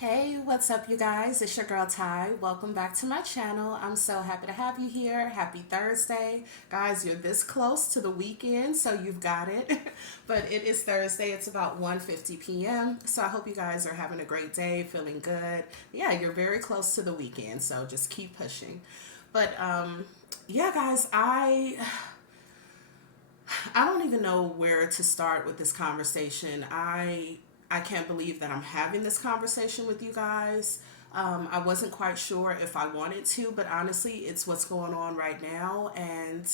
Hey, what's up, you guys? It's your girl Ty. Welcome back to my channel. I'm so happy to have you here. Happy Thursday. Guys, you're this close to the weekend, so you've got it. But it is Thursday. It's about 1:50 p.m. So I hope you guys are having a great day, feeling good. Yeah, you're very close to the weekend, so just keep pushing. But yeah, guys, I don't even know where to start with this conversation. I can't believe that I'm having this conversation with you guys. I wasn't quite sure if I wanted to, but honestly, it's what's going on right now. And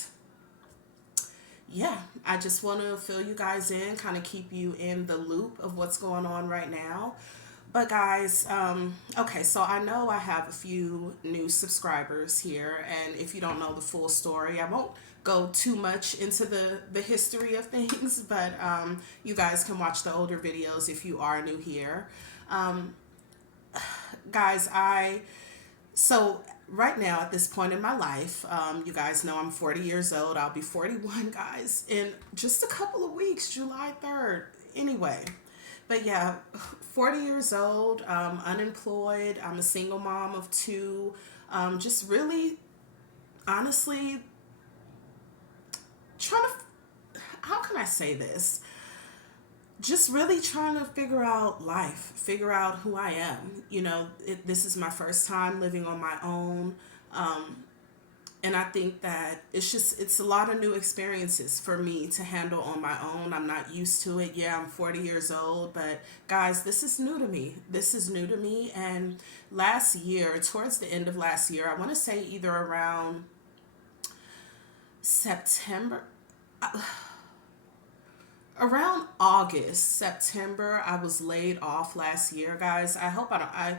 yeah, I just want to fill you guys in, kind of keep you in the loop of what's going on right now. But guys, okay, so I know I have a few new subscribers here, and if you don't know the full story, I won't go too much into the history of things, but you guys can watch the older videos if you are new here. Um, Guys, so right now at this point in my life, you guys know I'm 40 years old. I'll be 41, guys, in just a couple of weeks, July 3rd. Anyway, but yeah, 40 years old, unemployed. I'm a single mom of two. Just really, honestly, trying to, how can I say this? Just really trying to figure out life, figure out who I am. This is my first time living on my own. Um, and I think that it's a lot of new experiences for me to handle on my own. I'm not used to it. Yeah, I'm 40 years old, but guys, this is new to me. This is new to me. And last year, towards the end of last year, I want to say either around September, around August, September, I was laid off last year, guys. I hope I don't, I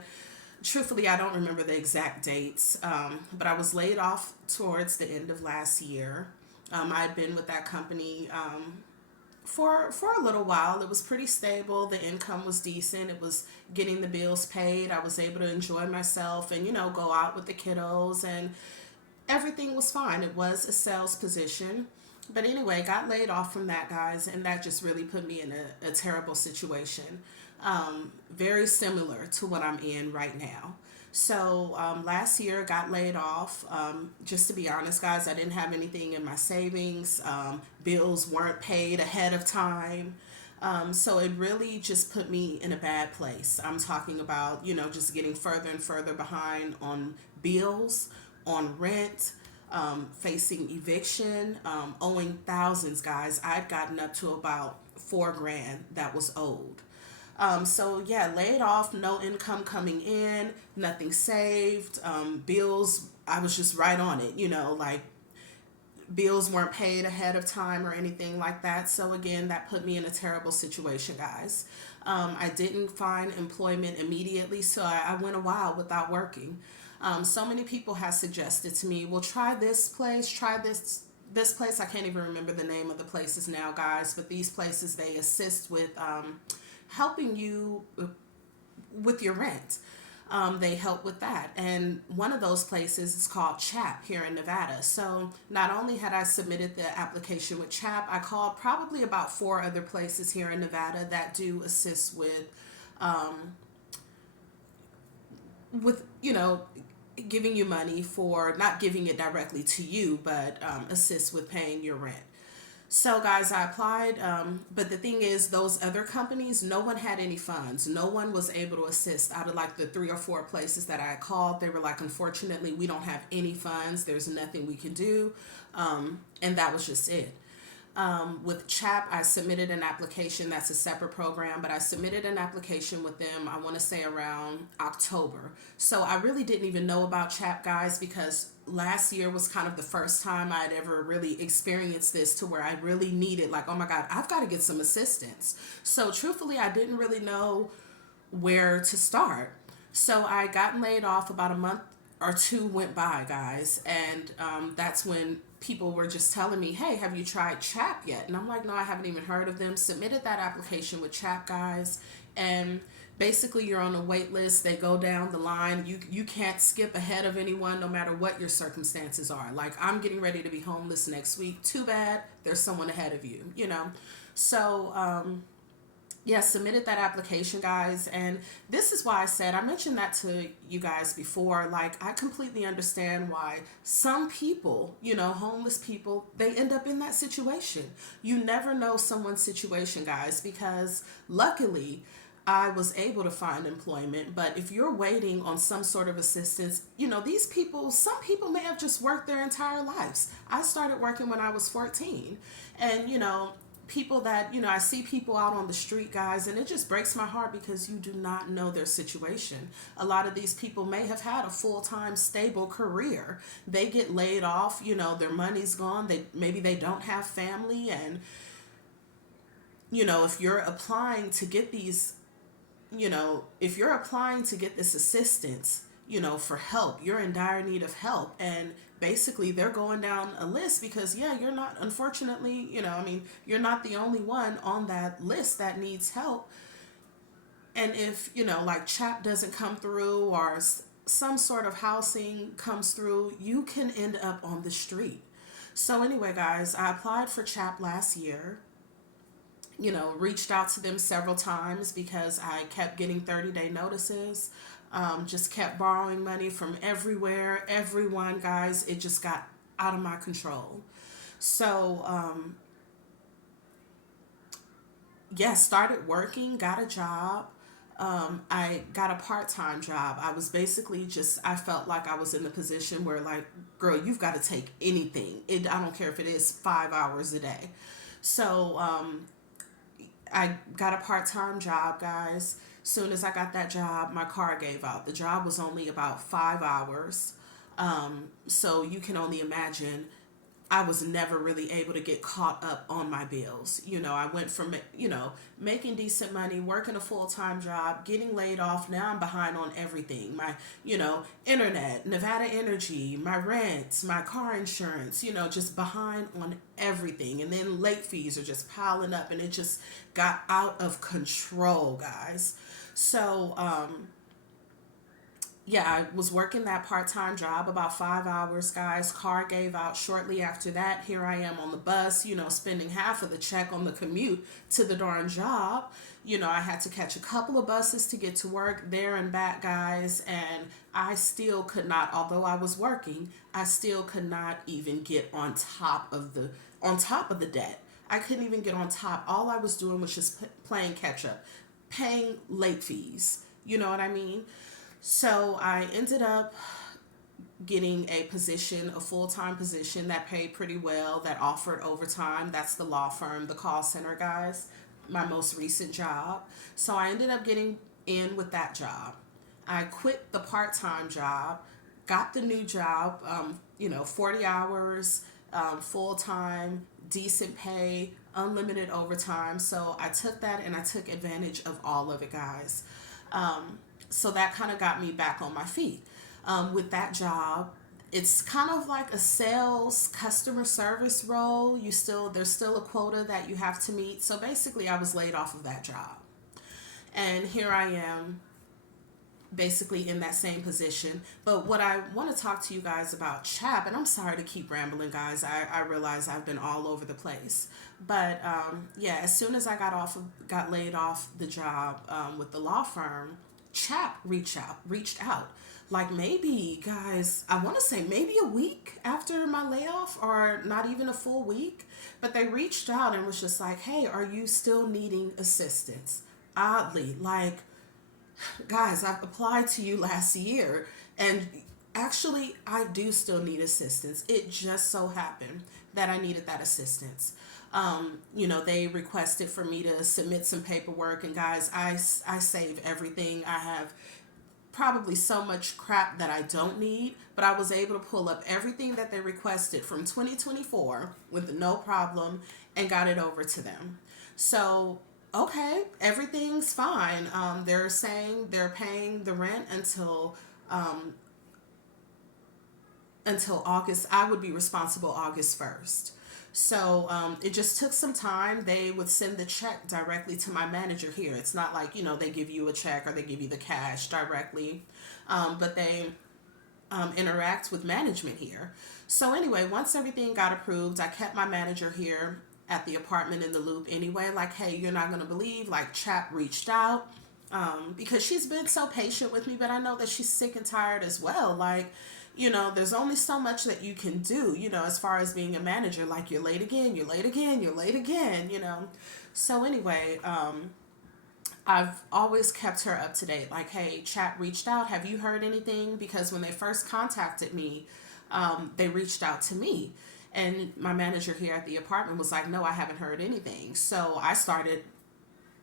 truthfully, I don't remember the exact dates, but I was laid off towards the end of last year. I'd been with that company for a little while. It was pretty stable. The income was decent. It was getting the bills paid. I was able to enjoy myself and go out with the kiddos, and everything was fine. It was a sales position. But anyway, got laid off from that, guys, and that just really put me in a terrible situation. Very similar to what I'm in right now. So last year, got laid off. Just to be honest, guys, I didn't have anything in my savings. Bills weren't paid ahead of time. So it really just put me in a bad place. I'm talking about, just getting further and further behind on bills, on rent, facing eviction, owing thousands, guys. I'd gotten up to about 4 grand that was owed. So yeah, laid off, no income coming in, nothing saved, bills. I was just right on it, like bills weren't paid ahead of time or anything like that. So again, that put me in a terrible situation, guys. I didn't find employment immediately, so I went a while without working. So many people have suggested to me, well, try this place, try this place. I can't even remember the name of the places now, guys, but these places, they assist with helping you with your rent. They help with that. And one of those places is called CHAP here in Nevada. So not only had I submitted the application with CHAP, I called probably about four other places here in Nevada that do assist with giving you money for not giving it directly to you, but assist with paying your rent. So, guys, I applied, but the thing is, those other companies, no one had any funds. No one was able to assist out of like the three or four places that I called. They were like, unfortunately, we don't have any funds. There's nothing we can do. And that was just it. With CHAP, I submitted an application. That's a separate program, but I submitted an application with them, I want to say around October. So I really didn't even know about CHAP, guys, because last year was kind of the first time I'd ever really experienced this to where I really needed, like, oh my God, I've got to get some assistance. So truthfully, I didn't really know where to start. So I got laid off. About a month or two went by, guys, and that's when people were just telling me, hey, have you tried CHAP yet? And I'm like, no, I haven't even heard of them. Submitted that application with CHAP, guys, and basically you're on a wait list. They go down the line. You can't skip ahead of anyone, no matter what your circumstances are. Like, I'm getting ready to be homeless next week. Too bad, there's someone ahead of you. So Yeah, submitted that application, guys. And this is why I said, I mentioned that to you guys before. Like, I completely understand why some people, homeless people, they end up in that situation. You never know someone's situation, guys, because luckily I was able to find employment. But if you're waiting on some sort of assistance, these people, some people may have just worked their entire lives. I started working when I was 14. And, people that, I see people out on the street, guys, and it just breaks my heart because you do not know their situation. A lot of these people may have had a full-time stable career. They get laid off, their money's gone. Maybe they don't have family. And if you're applying to get if you're applying to get this assistance, for help, you're in dire need of help. And basically, they're going down a list because, yeah, you're not, unfortunately, you're not the only one on that list that needs help. And if, like CHAP doesn't come through or some sort of housing comes through, you can end up on the street. So, anyway, guys, I applied for CHAP last year. Reached out to them several times because I kept getting 30-day notices. Just kept borrowing money from everywhere, everyone, guys. It just got out of my control. So, yeah, started working, got a job. I got a part-time job. I was basically I felt like I was in a position where, like, girl, you've got to take anything. I don't care if it is 5 hours a day. So, I got a part-time job, guys. Soon as I got that job, my car gave out. The job was only about 5 hours. So you can only imagine I was never really able to get caught up on my bills. I went from, making decent money, working a full-time job, getting laid off. Now I'm behind on everything. My, internet, Nevada Energy, my rent, my car insurance, just behind on everything. And then late fees are just piling up and it just got out of control, guys. So, yeah, I was working that part-time job about 5 hours, guys. Car gave out shortly after that. Here I am on the bus, spending half of the check on the commute to the darn job. I had to catch a couple of buses to get to work there and back, guys. And I still could not, although I was working, I still could not even get on top of the debt. I couldn't even get on top. All I was doing was just playing catch up, paying late fees. You know what I mean? So I ended up getting a full-time position that paid pretty well, that offered overtime. That's the law firm, the call center, guys, my most recent job. So I ended up getting in with that job. I quit the part-time job, got the new job, 40 hours, full-time, decent pay, unlimited overtime. So I took that and I took advantage of all of it, guys. So that kind of got me back on my feet. With that job, it's kind of like a sales customer service role. There's still a quota that you have to meet. So basically I was laid off of that job. And here I am basically in that same position. But what I want to talk to you guys about CHAP, and I'm sorry to keep rambling, guys. I realize I've been all over the place. But yeah, as soon as I got laid off the job with the law firm, CHAP reached out. Like, maybe, guys, I want to say maybe a week after my layoff, or not even a full week. But they reached out and was just like, hey, are you still needing assistance? Oddly, like, guys, I've applied to you last year, and actually I do still need assistance. It just so happened that I needed that assistance. They requested for me to submit some paperwork, and guys, I save everything. I have probably so much crap that I don't need, but I was able to pull up everything that they requested from 2024 with no problem and got it over to them. So, okay, everything's fine. They're saying they're paying the rent until August. I would be responsible August 1st. So it just took some time. They would send the check directly to my manager here. It's not like, they give you a check or they give you the cash directly, but they interact with management here. So anyway, once everything got approved, I kept my manager here. at the apartment in the loop anyway. Like, hey, you're not gonna believe, like, CHAP reached out, because she's been so patient with me, but I know that she's sick and tired as well. Like, there's only so much that you can do, as far as being a manager. Like, you're late again, you're late again, you're late again. So anyway, I've always kept her up to date. Like, hey, chat reached out. Have you heard anything? Because when they first contacted me, they reached out to me. And my manager here at the apartment was like, no, I haven't heard anything. So I started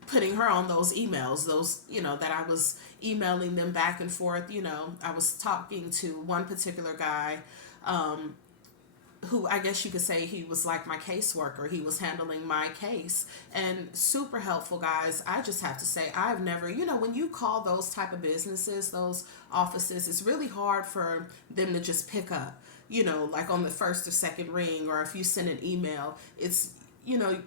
putting her on those emails, those, that I was emailing them back and forth. I was talking to one particular guy, who I guess you could say he was like my caseworker. He was handling my case, and super helpful, guys. I just have to say, I've never, when you call those type of businesses, those offices, it's really hard for them to just pick up, like on the first or second ring, or if you send an email, it's,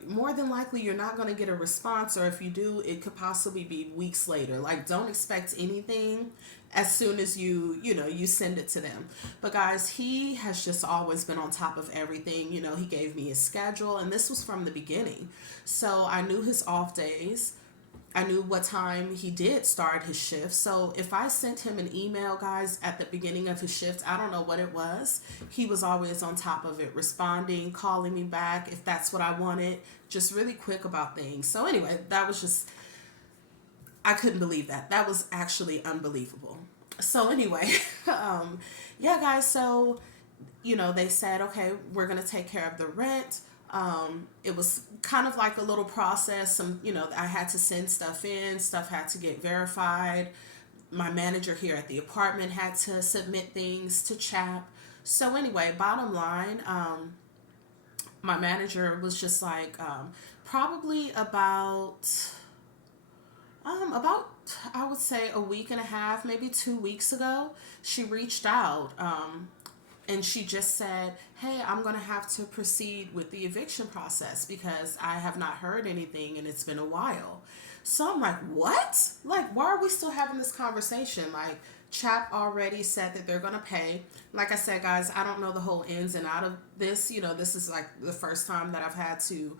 more than likely you're not going to get a response, or if you do, it could possibly be weeks later. Like, don't expect anything as soon as you send it to them. But guys, he has just always been on top of everything. He gave me his schedule, and this was from the beginning. So I knew his off days. I knew what time he did start his shift. So if I sent him an email, guys, at the beginning of his shift, I don't know what it was, he was always on top of it, responding, calling me back if that's what I wanted, just really quick about things. So anyway, that was just, I couldn't believe that. That was actually unbelievable. So anyway, yeah, guys, so, they said, okay, we're going to take care of the rent. It was kind of like a little process. I had to send stuff in, stuff had to get verified. My manager here at the apartment had to submit things to CHAP. So anyway, bottom line, my manager was just like, probably about, I would say, a week and a half, maybe 2 weeks ago, she reached out, and she just said, hey, I'm going to have to proceed with the eviction process because I have not heard anything and it's been a while. So I'm like, what? Like, why are we still having this conversation? Like, CHAP already said that they're going to pay. Like I said, guys, I don't know the whole ins and out of this. This is like the first time that I've had to,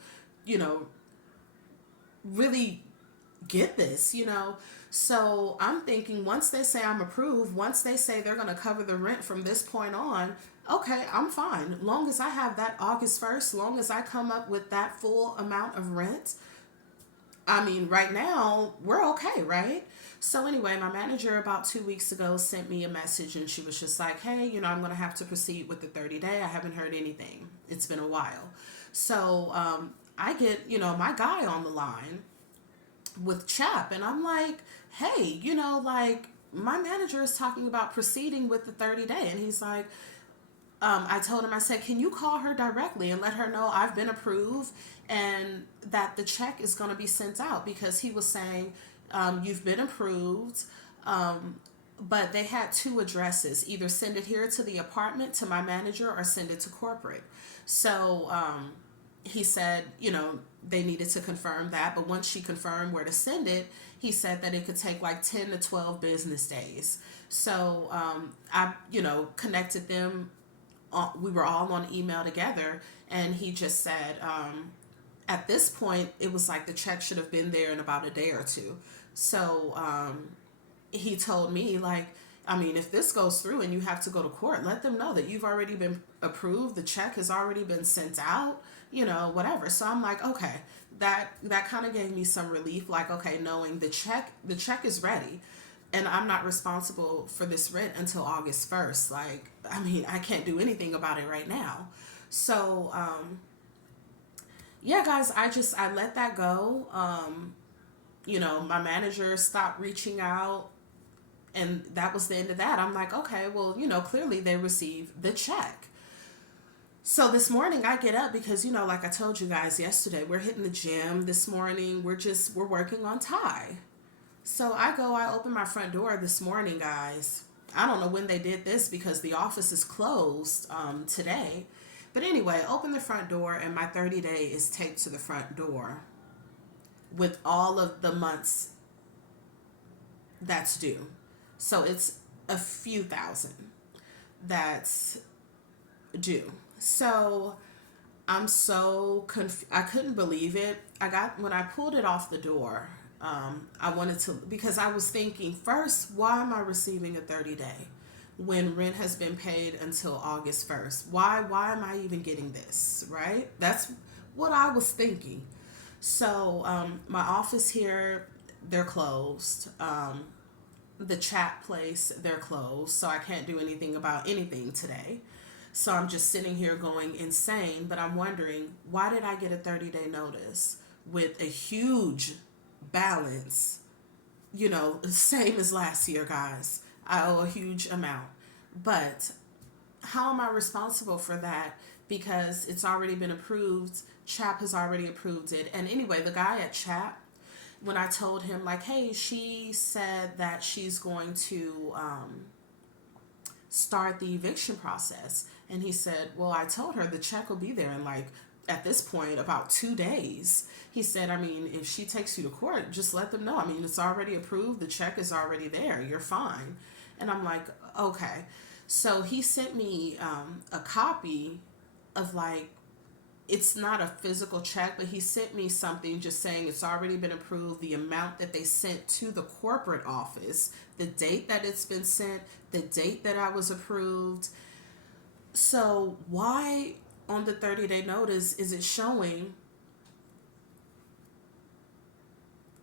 really get this. So I'm thinking, once they say I'm approved, once they say they're going to cover the rent from this point on, okay, I'm fine. Long as I have that August 1st, long as I come up with that full amount of rent, I mean, right now, we're okay, right? So anyway, my manager about 2 weeks ago sent me a message, and she was just like, hey, I'm going to have to proceed with the 30-day. I haven't heard anything. It's been a while. So I get, my guy on the line with CHAP, and I'm like, hey, like, my manager is talking about proceeding with the 30-day, and he's like, I told him, I said, can you call her directly and let her know I've been approved and that the check is going to be sent out, because he was saying, you've been approved, but they had two addresses, either send it here to the apartment to my manager or send it to corporate. So he said, they needed to confirm that, but once she confirmed where to send it, he said that it could take like 10 to 12 business days. So I, connected them. We were all on email together, and he just said, at this point, it was like the check should have been there in about a day or two. So he told me, like, I mean, if this goes through and you have to go to court, let them know that you've already been approved. The check has already been sent out, whatever. So I'm like, okay, that kind of gave me some relief. Like, okay, knowing the check is ready, and I'm not responsible for this rent until August 1st. Like, I mean, I can't do anything about it right now. So, yeah, guys, I let that go. My manager stopped reaching out, and that was the end of that. I'm like, okay, well, clearly they received the check. So this morning I get up because, like I told you guys yesterday, we're hitting the gym this morning. We're working on Thai. So I open my front door this morning, guys. I don't know when they did this because the office is closed today. But anyway, open the front door, and my 30-day is taped to the front door with all of the months that's due. So it's a few thousand that's due. So I'm so I couldn't believe it. When I pulled it off the door, I wanted to, because I was thinking first, why am I receiving a 30-day when rent has been paid until August 1st? Why am I even getting this, right? That's what I was thinking. So, my office here, they're closed. The CHAP place, they're closed, so I can't do anything about anything today. So I'm just sitting here going insane, but I'm wondering, why did I get a 30-day notice with a huge balance? Same as last year, guys. I owe a huge amount. But how am I responsible for that? Because it's already been approved. CHAP has already approved it. And anyway, the guy at CHAP, when I told him, like, hey, she said that she's going to start the eviction process. And he said, well, I told her the check will be there in, like, at this point, about 2 days. He said, I mean, if she takes you to court, just let them know. I mean, it's already approved. The check is already there. You're fine. And I'm like, okay. So he sent me a copy of, like, it's not a physical check, but he sent me something just saying it's already been approved, the amount that they sent to the corporate office, the date that it's been sent, the date that I was approved. So why on the 30-day notice is it showing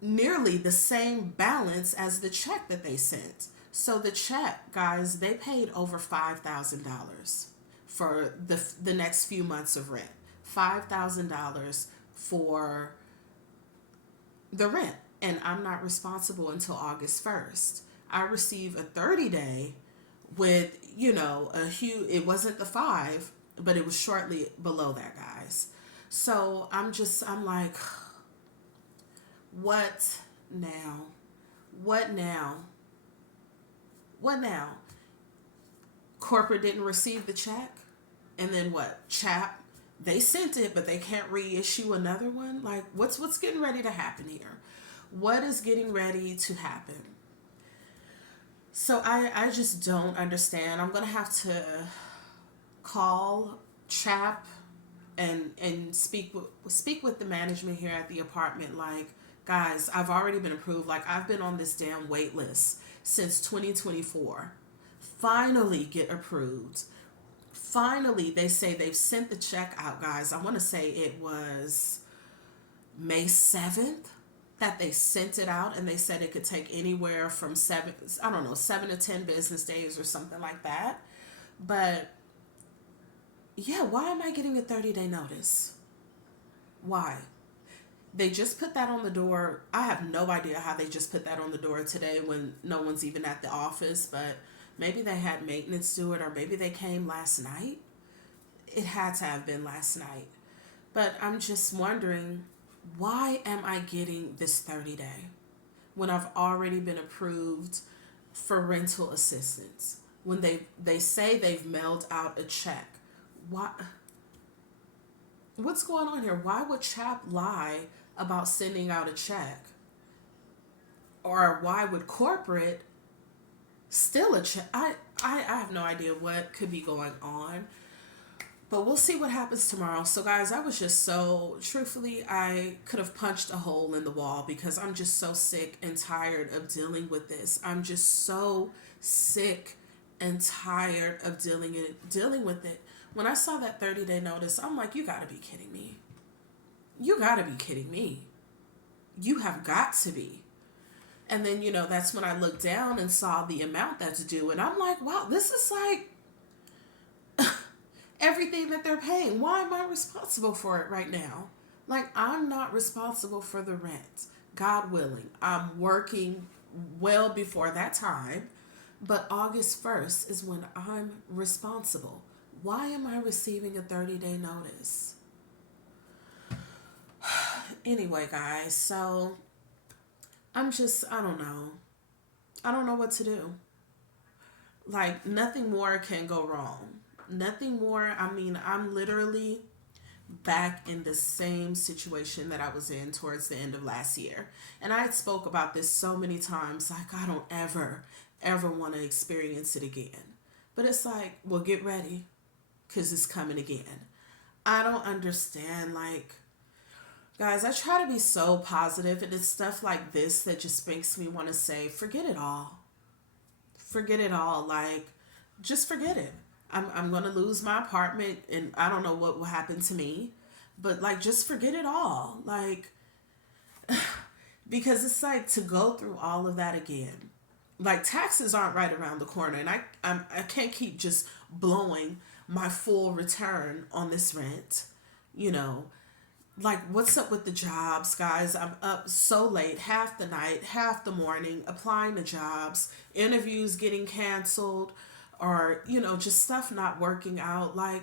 nearly the same balance as the check that they sent? So the check, guys, they paid over $5,000 for the next few months of rent. $5,000 for the rent, and I'm not responsible until August 1st. I receive a 30-day with, a huge, it wasn't the 5, but it was shortly below that, guys. So I'm like, what now? What now? What now? Corporate didn't receive the check, and then what? CHAP, they sent it, but they can't reissue another one. Like, what's getting ready to happen here? What is getting ready to happen? So I just don't understand. I'm gonna have to call CHAP and speak with the management here at the apartment. Like, guys, I've already been approved. Like, I've been on this damn wait list since 2024. Finally get approved. Finally, they say they've sent the check out, guys. I want to say it was May 7th that they sent it out, and they said it could take anywhere from 7 to 10 business days or something like that. But yeah, why am I getting a 30-day notice? Why? They just put that on the door. I have no idea how they just put that on the door today when no one's even at the office, but maybe they had maintenance do it, or maybe they came last night. It had to have been last night. But I'm just wondering, why am I getting this 30-day when I've already been approved for rental assistance? When they say they've mailed out a check. Why? What's going on here? Why would CHAP lie about sending out a check? Or why would corporate steal a check? I have no idea what could be going on. But we'll see what happens tomorrow. So, guys, I was just so, truthfully, I could have punched a hole in the wall because I'm just so sick and tired of dealing with this. I'm just so sick and tired of dealing with it. When I saw that 30-day notice, I'm like, you gotta be kidding me. You gotta be kidding me. You have got to be. And then, that's when I looked down and saw the amount that's due. And I'm like, wow, this is like everything that they're paying. Why am I responsible for it right now? Like, I'm not responsible for the rent. God willing. I'm working well before that time. But August 1st is when I'm responsible. Why am I receiving a 30-day notice? Anyway, guys, so I don't know. I don't know what to do. Like, nothing more can go wrong. Nothing more. I mean, I'm literally back in the same situation that I was in towards the end of last year. And I spoke about this so many times. Like, I don't ever want to experience it again. But it's like, well, get ready, because it's coming again. I don't understand. Like, guys, I try to be so positive, and it's stuff like this that just makes me want to say, forget it all. Forget it all. Like, just forget it. I'm going to lose my apartment, and I don't know what will happen to me. But, like, just forget it all. Like, because it's like to go through all of that again. Like, taxes aren't right around the corner, and I can't keep just blowing my full return on this rent. You know, like, what's up with the jobs, guys? I'm up so late, half the night, half the morning, applying to jobs, interviews getting canceled, or just stuff not working out. Like,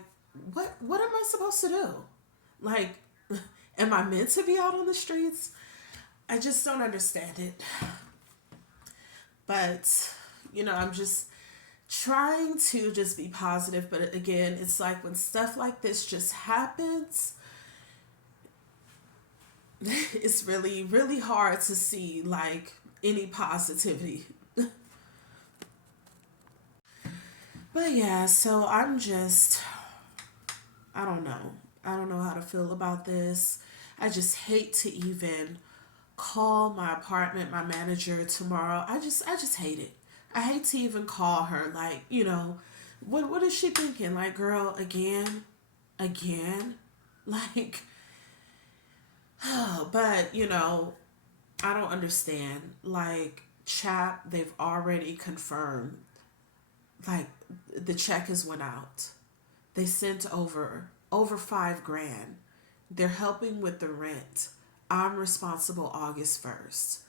what am I supposed to do? Like, am I meant to be out on the streets? I just don't understand it. But I'm just trying to just be positive. But again, it's like when stuff like this just happens, it's really, really hard to see like any positivity. But yeah, so I don't know. I don't know how to feel about this. I just hate to even call my apartment, my manager tomorrow. I just hate it. I hate to even call her. Like, what is she thinking? Like, girl, again, again, like, but I don't understand. Like, CHAP, they've already confirmed. Like, the check has went out. They sent over 5 grand. They're helping with the rent. I'm responsible August 1st.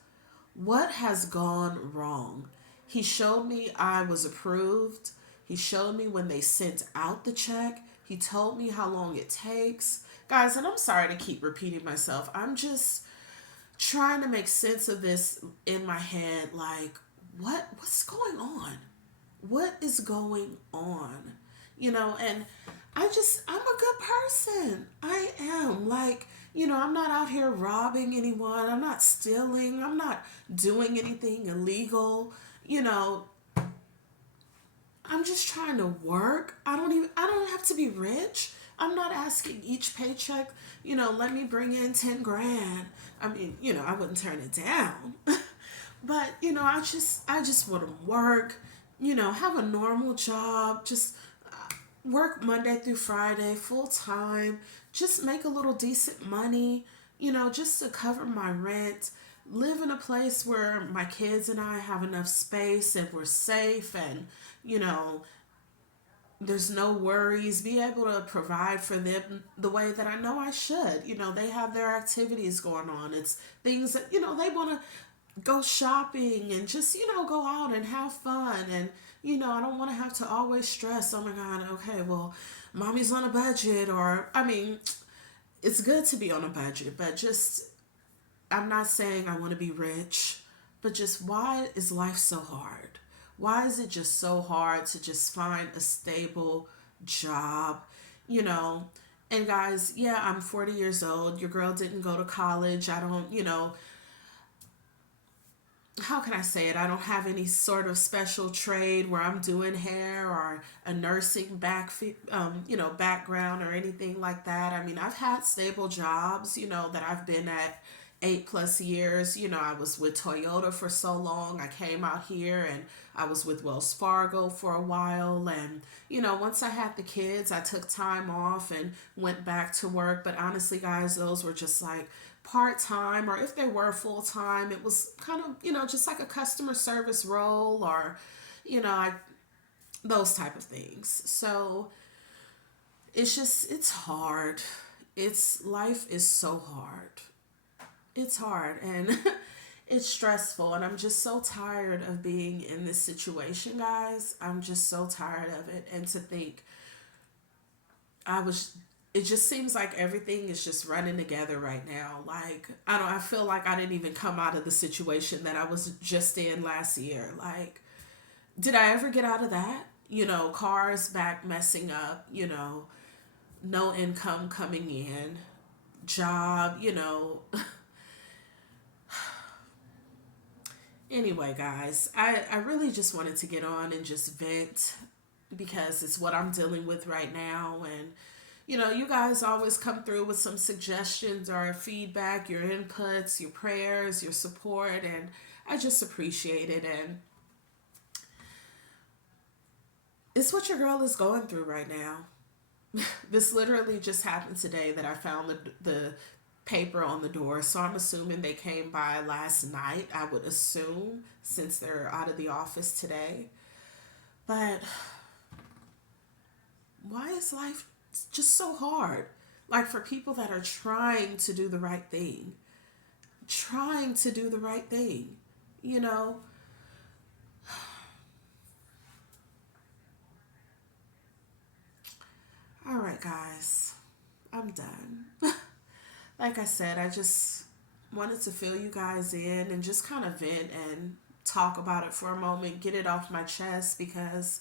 What has gone wrong? He showed me I was approved. He showed me when they sent out the check. He told me how long it takes. Guys, and I'm sorry to keep repeating myself. I'm just trying to make sense of this in my head. Like, what's going on? What is going on? And I'm a good person. I am. Like, I'm not out here robbing anyone. I'm not stealing. I'm not doing anything illegal. You know, I'm just trying to work. I don't have to be rich. I'm not asking each paycheck, let me bring in 10 grand. I mean, I wouldn't turn it down. But, I just want to work, have a normal job, just work Monday through Friday, full time, just make a little decent money, just to cover my rent, live in a place where my kids and I have enough space and we're safe and, you know, there's no worries, be able to provide for them the way that I know I should. They have their activities going on. It's things that, they want to go shopping and just, go out and have fun. And, I don't want to have to always stress, oh my God, okay, well, mommy's on a budget. Or, I mean, it's good to be on a budget, but just, I'm not saying I want to be rich, but just why is life so hard? Why is it just so hard to just find a stable job? You know, and guys, yeah, I'm 40 years old. Your girl didn't go to college. I don't, how can I say it? I don't have any sort of special trade where I'm doing hair or a nursing background or anything like that. I mean, I've had stable jobs, that I've been at 8+ years. I was with Toyota for so long. I came out here and I was with Wells Fargo for a while. And, once I had the kids, I took time off and went back to work. But honestly, guys, those were just like part-time, or if they were full-time, it was kind of, just like a customer service role, or I those type of things. So it's hard. It's Life is so hard. It's hard, and it's stressful, and I'm just so tired of being in this situation, guys. I'm just so tired of it. And to think I was it just seems like everything is just running together right now. Like, I feel like I didn't even come out of the situation that I was just in last year. Like, did I ever get out of that? Cars back messing up, no income coming in, job, Anyway, guys, I really just wanted to get on and just vent because it's what I'm dealing with right now. And, You guys always come through with some suggestions or feedback, your inputs, your prayers, your support, and I just appreciate it. And it's what your girl is going through right now. This literally just happened today that I found the paper on the door. So I'm assuming they came by last night, I would assume, since they're out of the office today. But why is life just so hard? Like for people that are trying to do the right thing, trying to do the right thing, you know? All right, guys, I'm done. Like I said, I just wanted to fill you guys in and just kind of vent and talk about it for a moment, get it off my chest because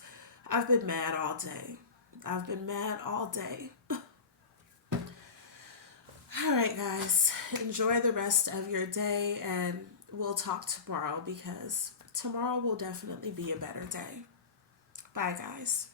I've been mad all day. I've been mad all day. All right, guys, enjoy the rest of your day and we'll talk tomorrow because tomorrow will definitely be a better day. Bye, guys.